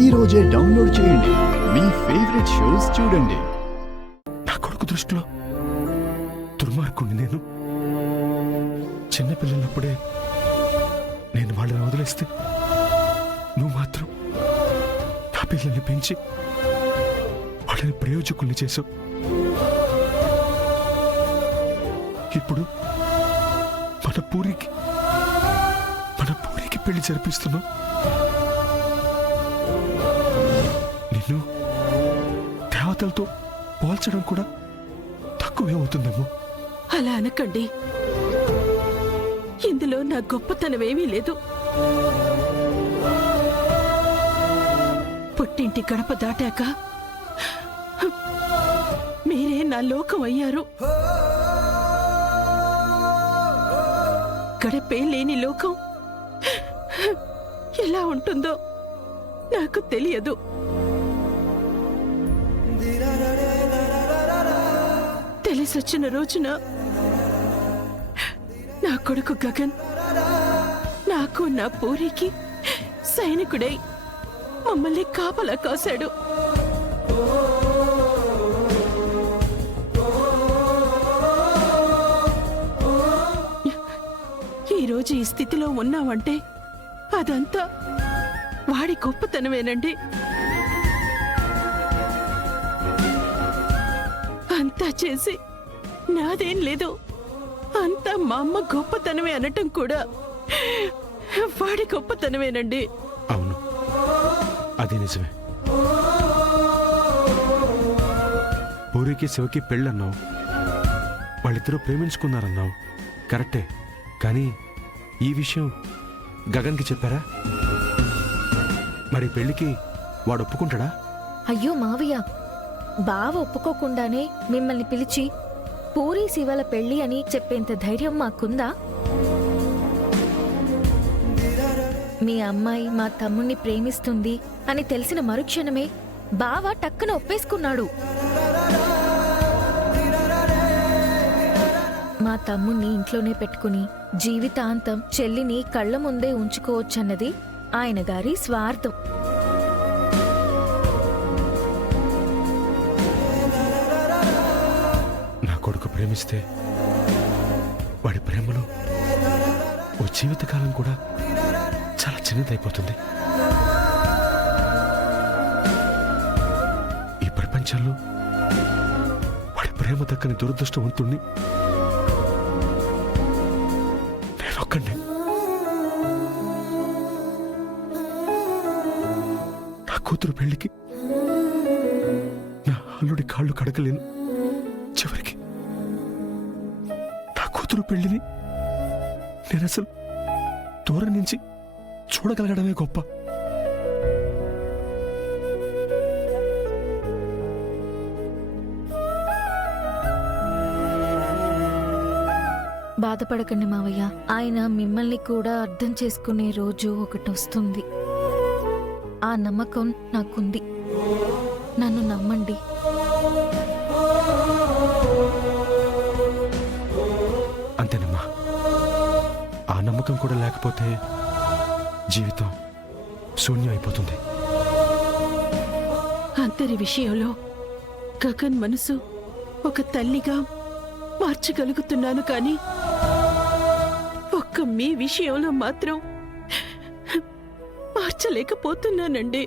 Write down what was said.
ఈ రోజే డౌన్లోడ్ చేయండి. మీ ఫేవరెట్ షోస్ చూడండి. నా కొడుకు దృష్టిలో దుర్మార్గుణ్ణి నేను. చిన్నపిల్లలప్పుడే నేను వాళ్ళని వదిలేస్తే నువ్వు మాత్రం నా పిల్లల్ని పెంచి వాళ్ళని ప్రయోజకుల్ని చేసావు. ఇప్పుడు మన పూరికి పెళ్లి జరిపిస్తున్నావు. నిన్ను దేవతలతో పోల్చడం కూడా తక్కువే అవుతుందేమో. అలా అనకండి. ఇందులో నా గొప్పతనమేమీ లేదు. పుట్టింటి గడప దాటాక మీరే నా లోకం అయ్యారు. గడపే లేని లోకం ఎలా ఉంటుందో నాకు తెలియదు. తెలిసొచ్చిన రోజున నా కొడుకు గగన్ నాకు నా పూరికి సైనికుడై మమ్మల్ని కాపలా కాశాడు. ఈరోజు ఈ స్థితిలో ఉన్నామంటే అదంతా వాడి గొప్పతనమేనండి. అంతా చేసి నాదేం లేదు, అంతా మా అమ్మ గొప్పతనమే అనటం కూడా వాడి గొప్పతనమేనండి. అవును, అది నిజమే. పూరికి శివకి పెళ్ళన్నావు, వాళ్ళిద్దరూ ప్రేమించుకున్నారన్నావు, కరెక్టే. కానీ ఈ విషయం గగన్కి చెప్పారా? మరి పెళ్లికి వాడు ఒప్పుకుంటాడా? అయ్యో మావయ్య, బావ ఒప్పుకోకుండానే మిమ్మల్ని పిలిచి పూరి శివల పెళ్లి అని చెప్పేంత ధైర్యం మాకుందా? మీ అమ్మాయి మా తమ్ముణ్ణి ప్రేమిస్తుంది అని తెలిసిన మరుక్షణమే బావ టక్కున ఒప్పేసుకున్నాడు. మా తమ్ముణ్ణి ఇంట్లోనే పెట్టుకుని జీవితాంతం చెల్లిని కళ్ల ముందే ఉంచుకోవచ్చన్నది ఆయన గారి స్వార్థం. నా కొడుకు ప్రేమిస్తే వాడి ప్రేమలో ఓ జీవితకాలం కూడా చాలా చిన్నదైపోతుంది. ఈ ప్రపంచంలో వాడి ప్రేమ దక్కని దురదృష్టవంతుణ్ణి నేనొక్కడే. నా కూతురు పెళ్లికి నా అల్లుడి కాళ్ళు కడకలేను. చివరికి నా కూతురు పెళ్లిని నేనసలు దూరం నుంచి చూడగలగడమే గొప్ప. బాధపడకండి మావయ్య, ఆయన మిమ్మల్ని కూడా అర్థం చేసుకునే రోజు ఒకటి వస్తుంది. ఆ నమ్మకం నాకుంది. నన్ను నమ్మండి. అంతేనమ్మా. ఆ నమ్మకం కూడా లేకపోతే జీవితం శూన్యం అయిపోతుంది. అందరి విషయంలో గగన్ మనసు ఒక తల్లిగా మార్చగలుగుతున్నాను, కానీ ఒక్క మీ విషయంలో మాత్రం మార్చలేకపోతున్నానండి.